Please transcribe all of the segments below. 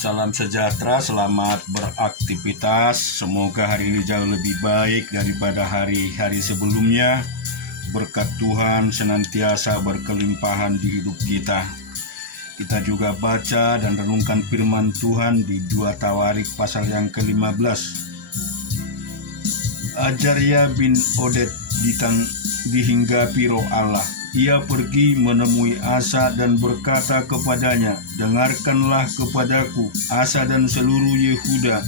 Salam sejahtera, selamat beraktivitas. Semoga hari ini jauh lebih baik daripada hari-hari sebelumnya. Berkat Tuhan senantiasa berkelimpahan di hidup kita. Kita juga baca dan renungkan firman Tuhan di 2 Tawarik pasal yang ke-15. Azaria bin Oded dihinggapi roh Allah. Ia pergi menemui Asa dan berkata kepadanya, "Dengarkanlah kepadaku, Asa dan seluruh Yehuda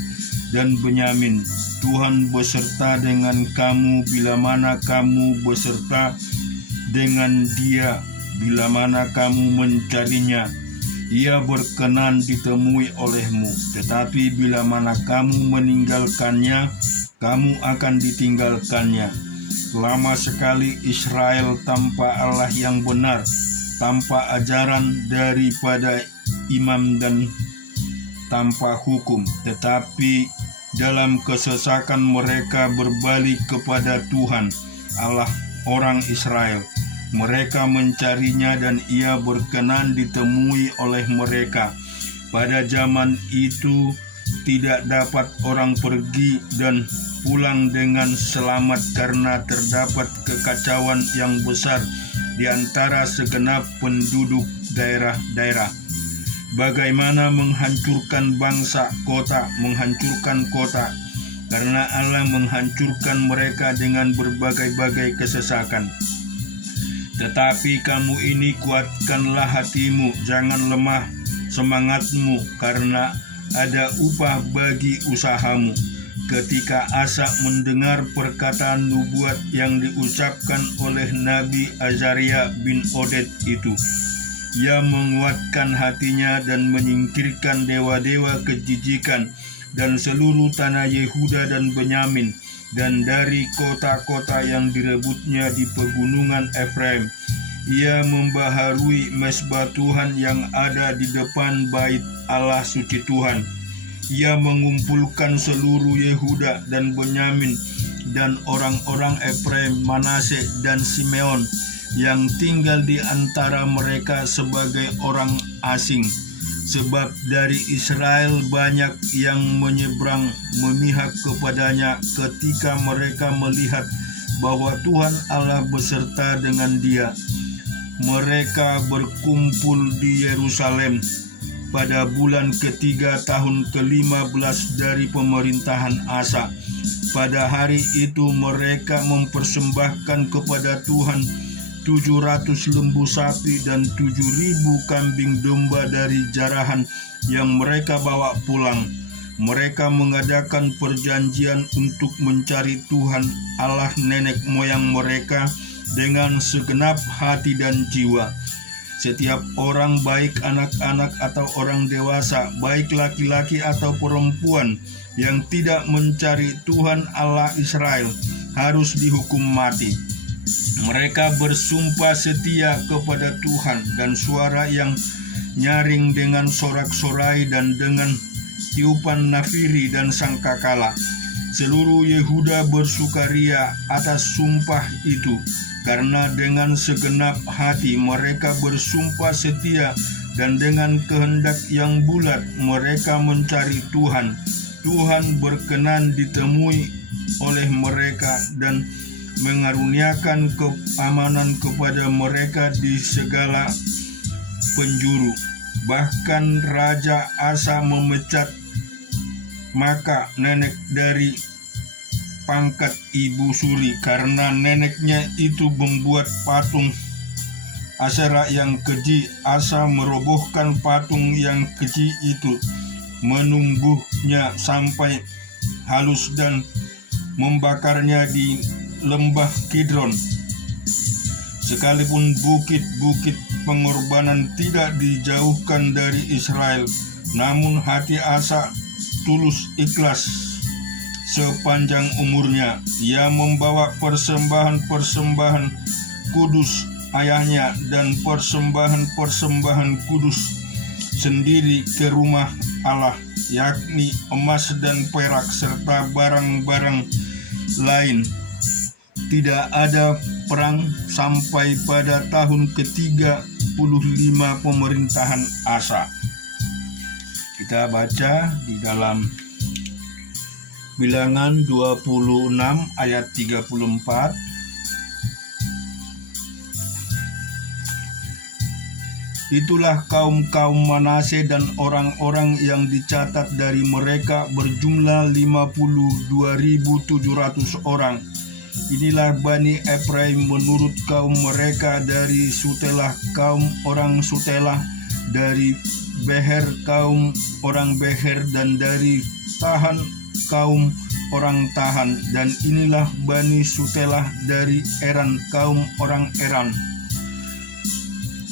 dan Benyamin. Tuhan beserta dengan kamu bila mana kamu beserta dengan dia, bila mana kamu mencarinya. Ia berkenan ditemui olehmu, tetapi bila mana kamu meninggalkannya, kamu akan ditinggalkannya. Lama sekali Israel tanpa Allah yang benar, tanpa ajaran daripada imam dan tanpa hukum. Tetapi dalam kesesakan mereka berbalik kepada Tuhan, Allah orang Israel. Mereka mencarinya dan ia berkenan ditemui oleh mereka. Pada zaman itu tidak dapat orang pergi dan pulang dengan selamat karena terdapat kekacauan yang besar di antara segenap penduduk daerah-daerah. Bagaimana menghancurkan bangsa menghancurkan kota, karena Allah menghancurkan mereka dengan berbagai-bagai kesesakan. Tetapi kamu ini kuatkanlah hatimu, jangan lemah semangatmu, karena ada upah bagi usahamu." Ketika Asa mendengar perkataan nubuat yang diucapkan oleh Nabi Azaria bin Oded itu, ia menguatkan hatinya dan menyingkirkan dewa-dewa kejijikan dan seluruh tanah Yehuda dan Benyamin, dan dari kota-kota yang direbutnya di pegunungan Efraim. Ia membaharui mezbah Tuhan yang ada di depan bait Allah suci Tuhan. Ia mengumpulkan seluruh Yehuda dan Benyamin dan orang-orang Efraim, Manase dan Simeon yang tinggal di antara mereka sebagai orang asing. Sebab dari Israel banyak yang menyeberang memihak kepadanya ketika mereka melihat bahwa Tuhan Allah beserta dengan dia. Mereka berkumpul di Yerusalem pada bulan ketiga tahun ke-15 dari pemerintahan Asa. Pada hari itu mereka mempersembahkan kepada Tuhan 700 lembu sapi dan 7.000 kambing domba dari jarahan yang mereka bawa pulang. Mereka mengadakan perjanjian untuk mencari Tuhan Allah nenek moyang mereka dengan segenap hati dan jiwa. Setiap orang, baik anak-anak atau orang dewasa, baik laki-laki atau perempuan, yang tidak mencari Tuhan Allah Israel harus dihukum mati. Mereka bersumpah setia kepada Tuhan, dan suara yang nyaring dengan sorak-sorai dan dengan tiupan nafiri dan sangkakala. Seluruh Yehuda bersukaria atas sumpah itu, karena dengan segenap hati mereka bersumpah setia dan dengan kehendak yang bulat mereka mencari Tuhan. Tuhan berkenan ditemui oleh mereka dan mengaruniakan keamanan kepada mereka di segala penjuru. Bahkan Raja Asa memecat Maka nenek dari pangkat ibu suri, karena neneknya itu membuat patung Asyera yang keji. Asa merobohkan patung yang keji itu, menumbuhnya sampai halus dan membakarnya di lembah Kidron. Sekalipun bukit-bukit pengorbanan tidak dijauhkan dari Israel, namun hati Asa tulus ikhlas sepanjang umurnya. Ia membawa persembahan-persembahan kudus ayahnya dan persembahan-persembahan kudus sendiri ke rumah Allah, yakni emas dan perak serta barang-barang lain. Tidak ada perang sampai pada tahun ke-35 pemerintahan Asa. kita baca di dalam Bilangan 26 ayat 34. Itulah kaum-kaum Manase dan orang-orang yang dicatat dari mereka berjumlah 52.700 orang. Inilah Bani Efraim menurut kaum mereka dari Sutelah kaum orang Sutelah, dari Beher kaum orang Beher, dan dari Tahan kaum orang Tahan. Dan inilah Bani Sutelah dari Eran kaum orang Eran.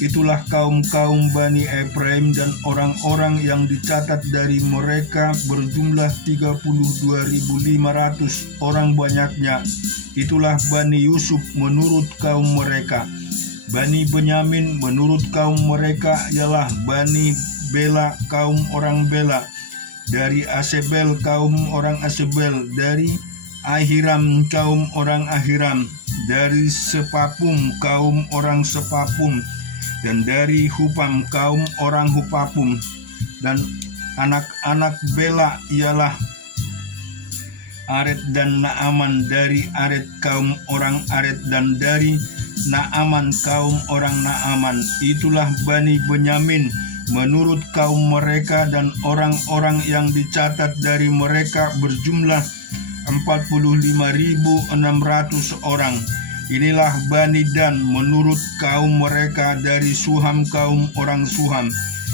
Itulah kaum-kaum Bani Efraim dan orang-orang yang dicatat dari mereka berjumlah 32.500 orang banyaknya. Itulah Bani Yusuf menurut kaum mereka. Bani Benyamin menurut kaum mereka ialah Bani Bela kaum orang Bela, dari Asebel kaum orang Asebel, dari Ahiram kaum orang Ahiram, dari Sepapum kaum orang Sepapum, dan dari Hupam kaum orang Hupapum. Dan anak-anak Bela ialah Aret dan Naaman, dari Aret kaum orang Aret, dan dari Naaman kaum orang Naaman. Itulah Bani Benyamin menurut kaum mereka, dan orang-orang yang dicatat dari mereka berjumlah 45.600 orang. Inilah Bani Dan menurut kaum mereka dari Suham kaum orang Suham.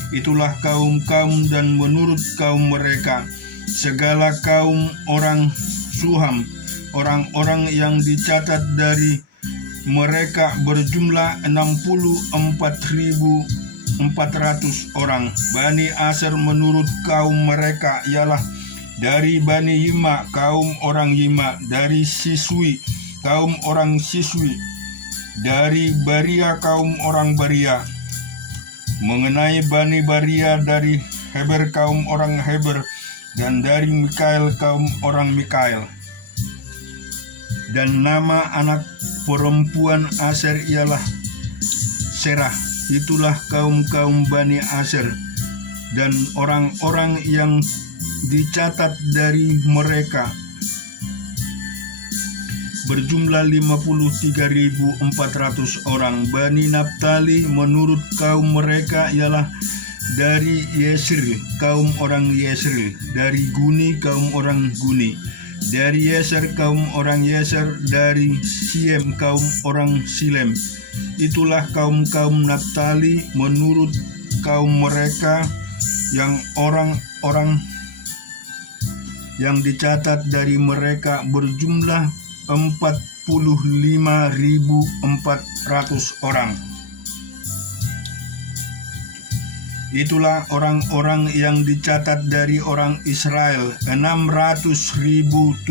Itulah kaum-kaum Dan menurut kaum mereka. Segala kaum orang Suham, orang-orang yang dicatat dari mereka berjumlah 64.400 orang. Bani Aser menurut kaum mereka ialah dari Bani Yima kaum orang Yima, dari Siswi kaum orang Siswi, dari Baria kaum orang Baria. Mengenai Bani Baria, dari Heber kaum orang Heber, dan dari Mikael kaum orang Mikael. Dan nama anak perempuan Aser ialah Serah. Itulah kaum-kaum Bani Aser, dan orang-orang yang dicatat dari mereka berjumlah 53.400 orang. Bani Naftali menurut kaum mereka ialah dari Yesreel kaum orang Yesreel, dari Guni kaum orang Guni, dari Yeser kaum orang Yeser, dari Siem kaum orang Silem. Itulah kaum-kaum Naftali menurut kaum mereka, yang orang-orang yang dicatat dari mereka berjumlah 45.400 orang. Itulah orang-orang yang dicatat dari orang Israel, 600.730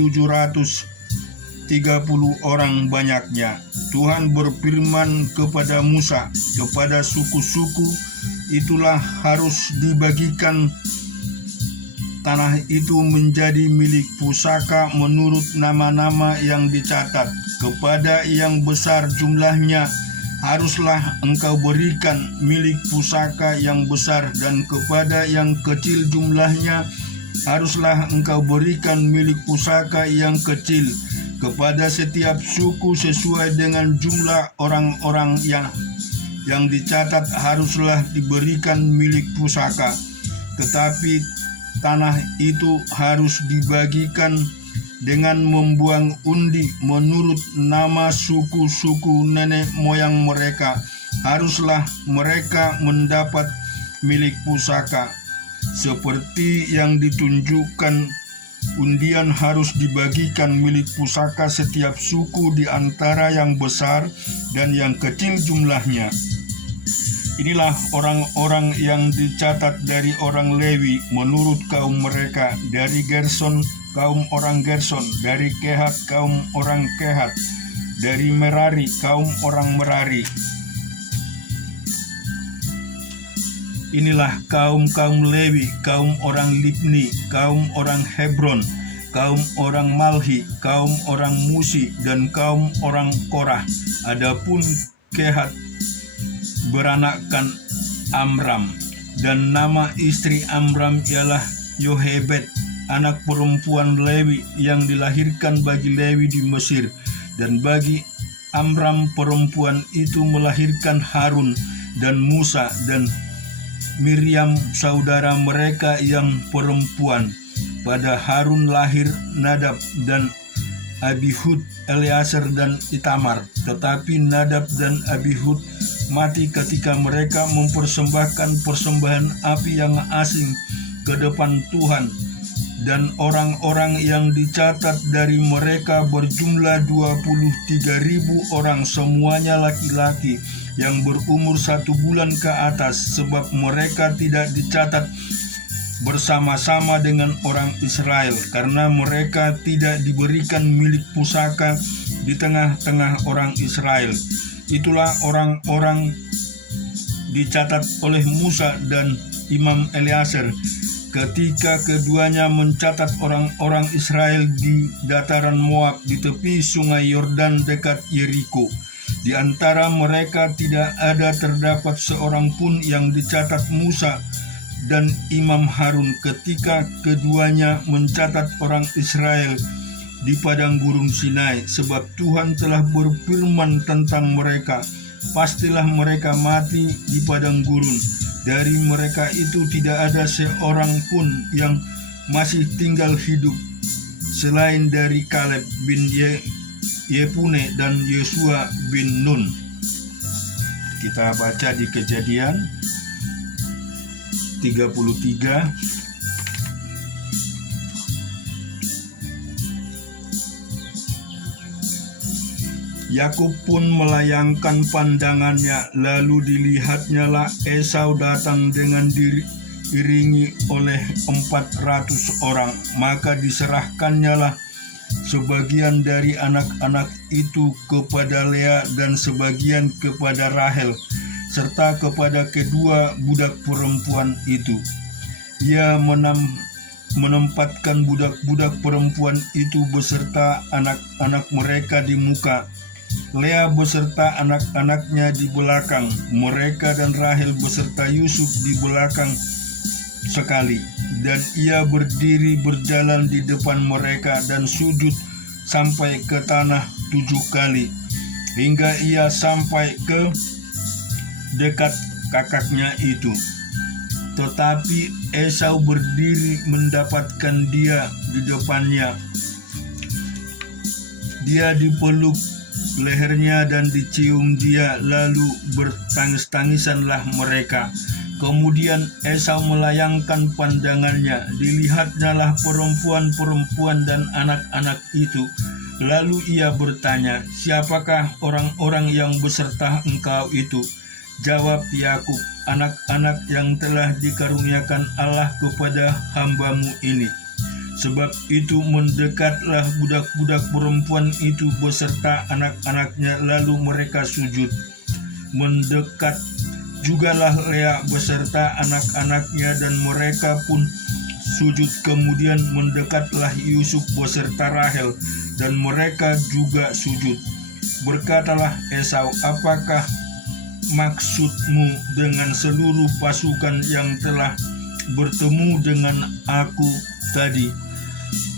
orang banyaknya. Tuhan berfirman kepada Musa, kepada suku-suku itulah harus dibagikan tanah itu menjadi milik pusaka menurut nama-nama yang dicatat. Kepada yang besar jumlahnya haruslah engkau berikan milik pusaka yang besar, dan kepada yang kecil jumlahnya haruslah engkau berikan milik pusaka yang kecil. Kepada setiap suku sesuai dengan jumlah orang-orang yang dicatat haruslah diberikan milik pusaka. Tetapi tanah itu harus dibagikan dengan membuang undi menurut nama suku-suku nenek moyang mereka. Haruslah mereka mendapat milik pusaka. Seperti yang ditunjukkan, undian harus dibagikan milik pusaka setiap suku di antara yang besar dan yang kecil jumlahnya. Inilah orang-orang yang dicatat dari orang Lewi menurut kaum mereka, dari Gerson kaum orang Gerson, dari Kehat kaum orang Kehat, dari Merari kaum orang Merari. Inilah kaum-kaum Lewi, kaum orang Libni, kaum orang Hebron, kaum orang Malhi, kaum orang Musi, dan kaum orang Korah. Adapun Kehat beranakkan Amram. Dan nama istri Amram ialah Yohebed, anak perempuan Lewi yang dilahirkan bagi Lewi di Mesir. Dan bagi Amram perempuan itu melahirkan Harun dan Musa dan Miriam saudara mereka yang perempuan. Pada Harun lahir Nadab dan Abihud, Eleazar dan Itamar. Tetapi Nadab dan Abihud mati ketika mereka mempersembahkan persembahan api yang asing ke depan Tuhan. Dan orang-orang yang dicatat dari mereka berjumlah 23.000 orang, semuanya laki-laki yang berumur 1 bulan ke atas, sebab mereka tidak dicatat bersama-sama dengan orang Israel, karena mereka tidak diberikan milik pusaka di tengah-tengah orang Israel. Itulah orang-orang dicatat oleh Musa dan Imam Eleazar ketika keduanya mencatat orang-orang Israel di dataran Moab di tepi sungai Yordan dekat Yeriko. Di antara mereka tidak ada terdapat seorang pun yang dicatat Musa dan Imam Harun ketika keduanya mencatat orang Israel di padang gurun Sinai, sebab Tuhan telah berfirman tentang mereka, pastilah mereka mati di padang gurun. Dari mereka itu tidak ada seorang pun yang masih tinggal hidup selain dari Kaleb bin Yefune dan Yosua bin Nun. Kita baca di Kejadian 33. Yakub pun melayangkan pandangannya, lalu dilihatnyalah Esau datang dengan diiringi oleh 400 orang. Maka diserahkannyalah sebagian dari anak-anak itu kepada Lea dan sebagian kepada Rahel, serta kepada kedua budak perempuan itu. Ia menempatkan budak-budak perempuan itu beserta anak-anak mereka di muka, Lea beserta anak-anaknya di belakang mereka, dan Rahel beserta Yusuf di belakang sekali. Dan ia berdiri berjalan di depan mereka dan sujud sampai ke tanah 7 kali, hingga ia sampai ke dekat kakaknya itu. Tetapi Esau berdiri mendapatkan dia di depannya. Dia dipeluk lehernya dan dicium dia, lalu bertangis-tangisanlah mereka. Kemudian Esau melayangkan pandangannya, dilihatnyalah perempuan-perempuan dan anak-anak itu. Lalu ia bertanya, "Siapakah orang-orang yang beserta engkau itu?" Jawab Yakub, "Anak-anak yang telah dikaruniakan Allah kepada hambamu ini." Sebab itu mendekatlah budak-budak perempuan itu beserta anak-anaknya, lalu mereka sujud. Mendekat jugalah Lea beserta anak-anaknya, dan mereka pun sujud. Kemudian mendekatlah Yusuf beserta Rahel, dan mereka juga sujud. Berkatalah Esau, "Apakah maksudmu dengan seluruh pasukan yang telah bertemu dengan aku tadi?"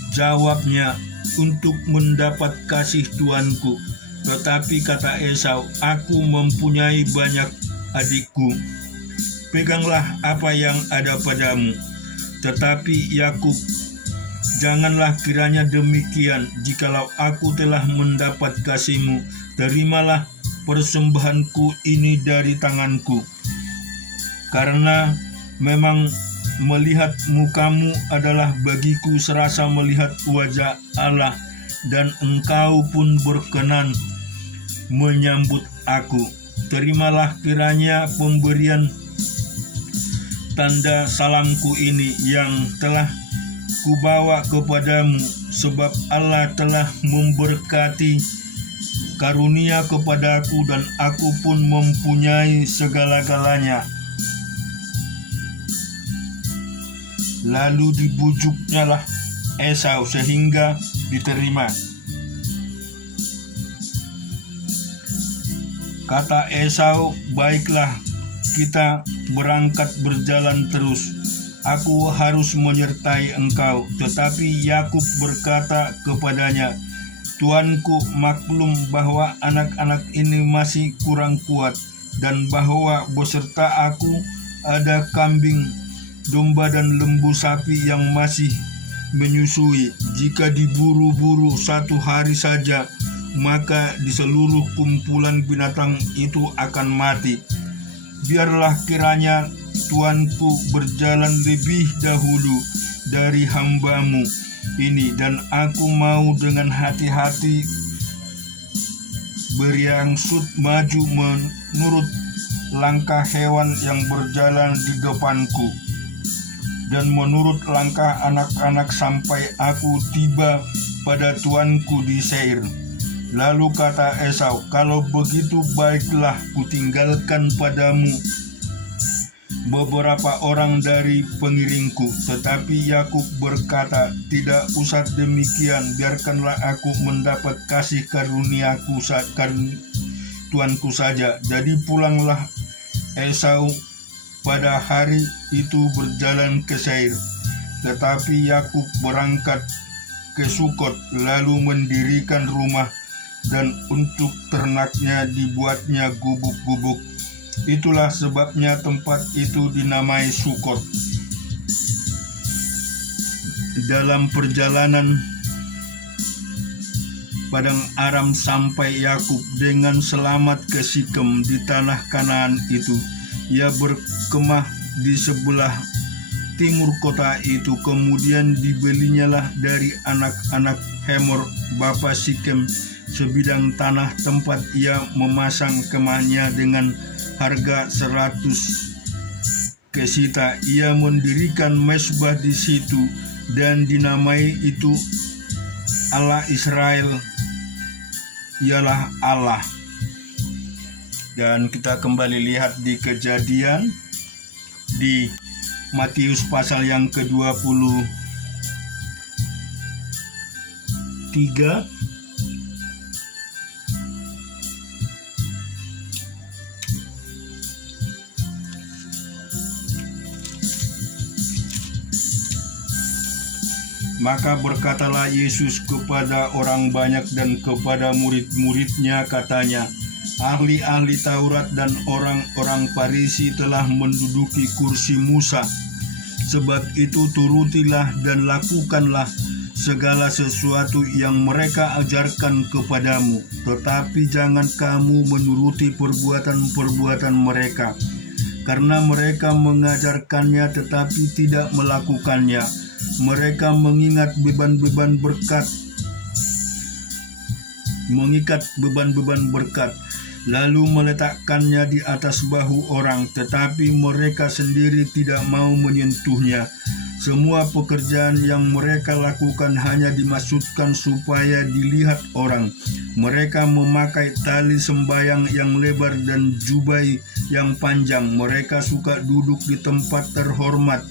Jawabnya, "Untuk mendapat kasih tuanku." Tetapi kata Esau, "Aku mempunyai banyak adikku. Peganglah apa yang ada padamu." Tetapi Yakub, "Janganlah kiranya demikian. Jikalau aku telah mendapat kasihmu, terimalah persembahanku ini dari tanganku. Karena memang melihat mukamu adalah bagiku serasa melihat wajah Allah, dan engkau pun berkenan menyambut aku. Terimalah kiranya pemberian tanda salamku ini yang telah kubawa kepadamu, sebab Allah telah memberkati karunia kepadaku, dan aku pun mempunyai segala-galanya." Lalu dibujuknyalah Esau sehingga diterima. Kata Esau, "Baiklah, kita berangkat berjalan terus. Aku harus menyertai engkau. Tetapi Yakub berkata kepadanya, Tuanku, maklum bahwa anak-anak ini masih kurang kuat, dan bahwa beserta aku ada kambing, domba dan lembu sapi yang masih menyusui. Jika diburu-buru 1 hari saja, maka di seluruh kumpulan binatang itu akan mati. Biarlah kiranya Tuanku berjalan lebih dahulu dari hambamu ini, dan aku mau dengan hati-hati beriangsut maju menurut langkah hewan yang berjalan di depanku, dan menurut langkah anak-anak sampai aku tiba pada tuanku di Seir. Lalu kata Esau, kalau begitu baiklah, kutinggalkan padamu beberapa orang dari pengiringku. Tetapi Yakub berkata, tidak usah demikian, biarkanlah aku mendapat kasih karuniaku tuanku saja. Jadi pulanglah Esau pada hari itu berjalan ke Seir. Tetapi Yakub berangkat ke Sukot, lalu mendirikan rumah, dan untuk ternaknya dibuatnya gubuk-gubuk. Itulah sebabnya tempat itu dinamai Sukot. Dalam perjalanan padang Aram sampai Yakub dengan selamat ke Sikem di tanah Kanaan itu. Ia berkemah di sebelah timur kota itu. Kemudian dibelinyalah dari anak-anak Hemor bapa Sikem sebidang tanah tempat ia memasang kemahnya dengan harga 100 kesita. Ia mendirikan mezbah di situ dan dinamai itu Allah Israel ialah Allah. Dan kita kembali lihat di Kejadian di Matius pasal yang ke-23. Maka berkatalah Yesus kepada orang banyak dan kepada murid-muridnya, katanya, ahli-ahli Taurat dan orang-orang Farisi telah menduduki kursi Musa. Sebab itu turutilah dan lakukanlah segala sesuatu yang mereka ajarkan kepadamu. Tetapi jangan kamu menuruti perbuatan-perbuatan mereka, karena mereka mengajarkannya tetapi tidak melakukannya. Mereka mengikat beban-beban berkat, lalu meletakkannya di atas bahu orang, tetapi mereka sendiri tidak mau menyentuhnya. Semua pekerjaan yang mereka lakukan hanya dimaksudkan supaya dilihat orang. Mereka memakai tali sembayang yang lebar dan jubai yang panjang. Mereka suka duduk di tempat terhormat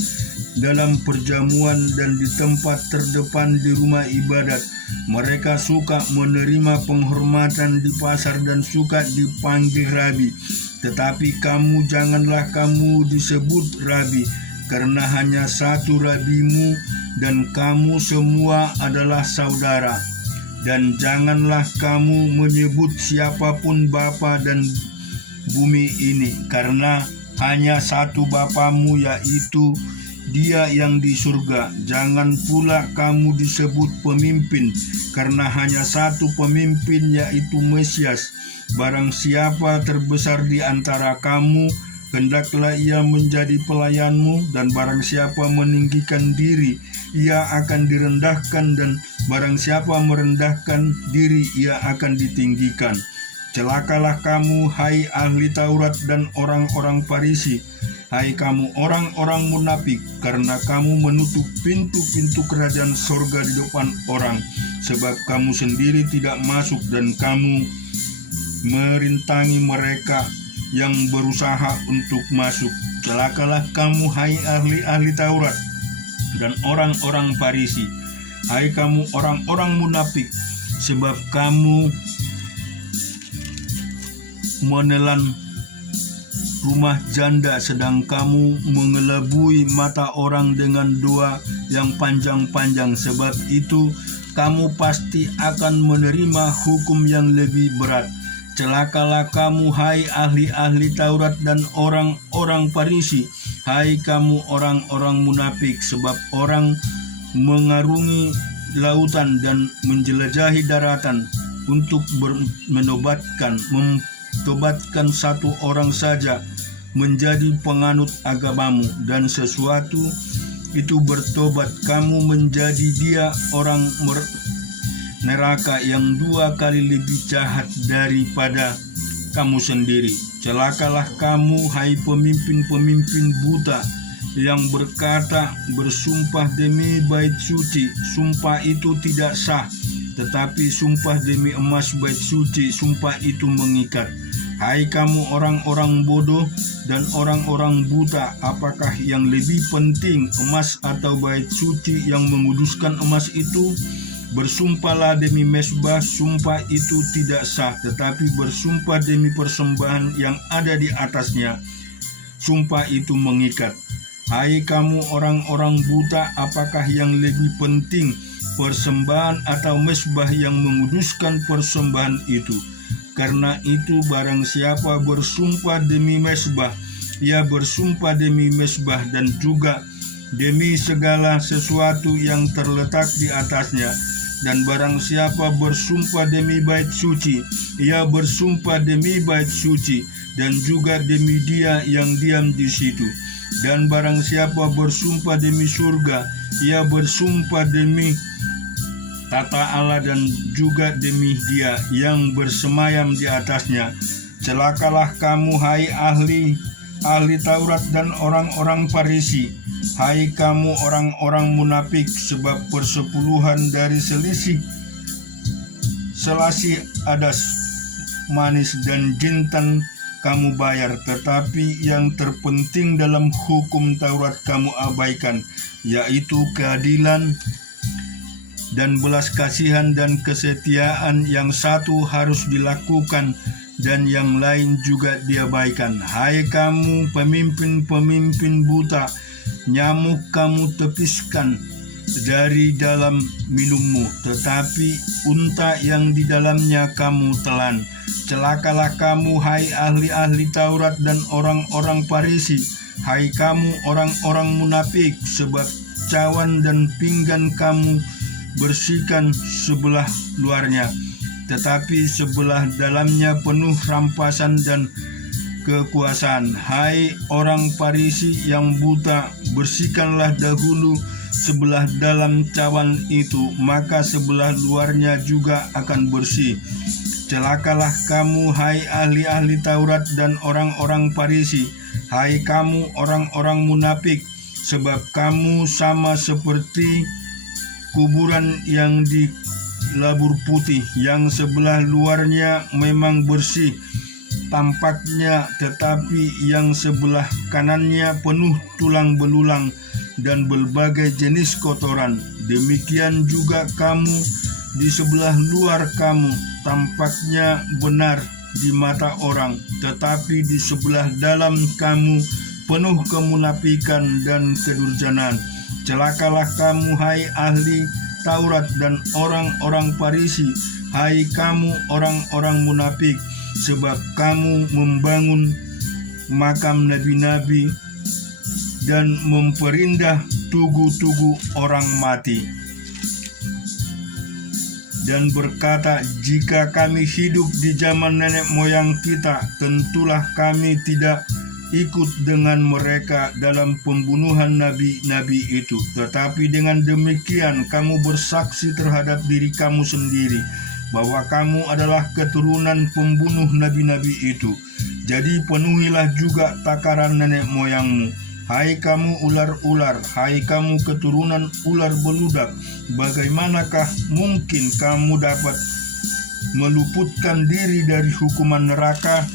dalam perjamuan dan di tempat terdepan di rumah ibadat. Mereka suka menerima penghormatan di pasar dan suka dipanggil rabi. Tetapi kamu, janganlah kamu disebut rabi, karena hanya satu rabimu, dan kamu semua adalah saudara. Dan janganlah kamu menyebut siapapun bapa dan bumi ini, karena hanya satu Bapamu, yaitu Dia yang di surga. Jangan pula kamu disebut pemimpin, karena hanya satu pemimpin, yaitu Mesias. Barang siapa terbesar di antara kamu, hendaklah ia menjadi pelayanmu, dan barang siapa meninggikan diri, ia akan direndahkan, dan barang siapa merendahkan diri, ia akan ditinggikan. Celakalah kamu, hai ahli Taurat dan orang-orang Farisi, hai kamu orang-orang munafik, karena kamu menutup pintu-pintu kerajaan sorga di depan orang, sebab kamu sendiri tidak masuk dan kamu merintangi mereka yang berusaha untuk masuk. Celakalah kamu, hai ahli-ahli Taurat dan orang-orang Farisi, hai kamu orang-orang munafik, sebab kamu menelan rumah janda, sedang kamu mengelabui mata orang dengan doa yang panjang-panjang. Sebab itu kamu pasti akan menerima hukum yang lebih berat. Celakalah kamu, hai ahli-ahli Taurat dan orang-orang Farisi, hai kamu orang-orang munafik, sebab orang mengarungi lautan dan menjelajahi daratan untuk menobatkan satu orang saja menjadi penganut agamamu, dan sesuatu itu bertobat, kamu menjadi dia orang neraka yang 2 kali lebih jahat daripada kamu sendiri. Celakalah kamu, hai pemimpin-pemimpin buta, yang bersumpah demi bait suci, sumpah itu tidak sah, tetapi sumpah demi emas bait suci, sumpah itu mengikat. Hai kamu orang-orang bodoh dan orang-orang buta, apakah yang lebih penting, emas atau bait suci yang menguduskan emas itu? Bersumpahlah demi mezbah, sumpah itu tidak sah, tetapi bersumpah demi persembahan yang ada di atasnya, sumpah itu mengikat. Hai kamu orang-orang buta, apakah yang lebih penting, persembahan atau mezbah yang menguduskan persembahan itu? Karena itu barang siapa bersumpah demi mezbah, ia bersumpah demi mezbah dan juga demi segala sesuatu yang terletak di atasnya. Dan barang siapa bersumpah demi bait suci, ia bersumpah demi bait suci dan juga demi dia yang diam di situ. Dan barang siapa bersumpah demi surga, ia bersumpah demi tata Allah dan juga demi dia yang bersemayam di atasnya. Celakalah kamu, hai ahli Taurat dan orang-orang Farisi, hai kamu orang-orang munafik, sebab persepuluhan dari selasih adas manis dan jintan kamu bayar, tetapi yang terpenting dalam hukum Taurat kamu abaikan, yaitu keadilan dan belas kasihan dan kesetiaan. Yang satu harus dilakukan dan yang lain juga diabaikan. Hai kamu pemimpin-pemimpin buta, nyamuk kamu tepiskan dari dalam minummu, tetapi unta yang di dalamnya kamu telan. Celakalah kamu, hai ahli-ahli Taurat dan orang-orang Farisi, hai kamu orang-orang munafik, sebab cawan dan pinggan kamu bersihkan sebelah luarnya, tetapi sebelah dalamnya penuh rampasan dan kekuasaan. Hai orang Farisi yang buta, bersihkanlah dahulu sebelah dalam cawan itu, maka sebelah luarnya juga akan bersih. Celakalah kamu, hai ahli-ahli Taurat dan orang-orang Farisi, hai kamu orang-orang munafik, sebab kamu sama seperti kuburan yang dilabur putih, yang sebelah luarnya memang bersih tampaknya, tetapi yang sebelah kanannya penuh tulang belulang dan berbagai jenis kotoran. Demikian juga kamu di sebelah luar kamu tampaknya benar di mata orang, tetapi di sebelah dalam kamu penuh kemunafikan dan kedurjanaan. Celakalah kamu, hai ahli Taurat dan orang-orang Farisi, hai kamu orang-orang munafik, sebab kamu membangun makam nabi-nabi dan memperindah tugu-tugu orang mati, dan berkata, jika kami hidup di zaman nenek moyang kita, tentulah kami tidak ikut dengan mereka dalam pembunuhan nabi-nabi itu. Tetapi dengan demikian kamu bersaksi terhadap diri kamu sendiri bahwa kamu adalah keturunan pembunuh nabi-nabi itu. Jadi penuhilah juga takaran nenek moyangmu. Hai kamu ular-ular, hai kamu keturunan ular beludak, bagaimanakah mungkin kamu dapat meluputkan diri dari hukuman neraka?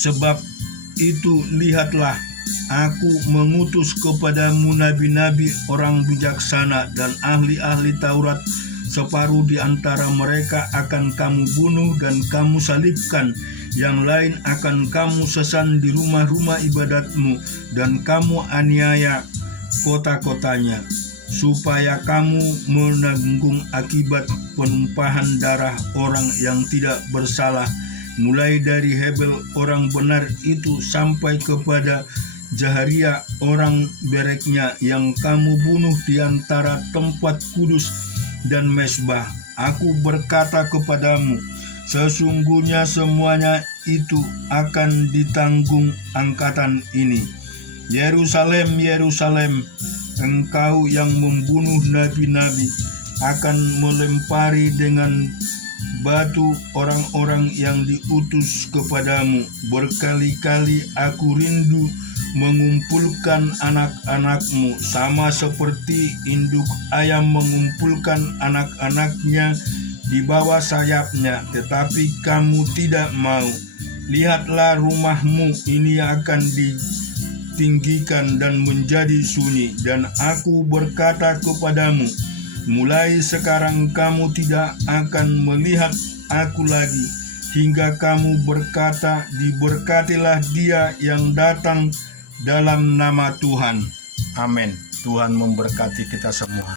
Sebab itu lihatlah, aku mengutus kepadamu nabi-nabi orang bijaksana dan ahli-ahli Taurat. Separuh di antara mereka akan kamu bunuh dan kamu salibkan. yang lain akan kamu sesan di rumah-rumah ibadatmu, dan kamu aniaya kota-kotanya, supaya kamu menanggung akibat penumpahan darah orang yang tidak bersalah, mulai dari Hebel orang benar itu sampai kepada Zaharia orang Bereknya yang kamu bunuh di antara tempat kudus dan mezbah. Aku berkata kepadamu, sesungguhnya semuanya itu akan ditanggung angkatan ini. Yerusalem, Yerusalem, engkau yang membunuh nabi-nabi, akan melempari dengan batu orang-orang yang diutus kepadamu. Berkali-kali aku rindu mengumpulkan anak-anakmu, sama seperti induk ayam mengumpulkan anak-anaknya di bawah sayapnya, tetapi kamu tidak mau. Lihatlah, rumahmu ini akan ditinggikan dan menjadi sunyi, dan aku berkata kepadamu, mulai sekarang kamu tidak akan melihat aku lagi, hingga kamu berkata, diberkatilah dia yang datang dalam nama Tuhan. Amin. Tuhan memberkati kita semua.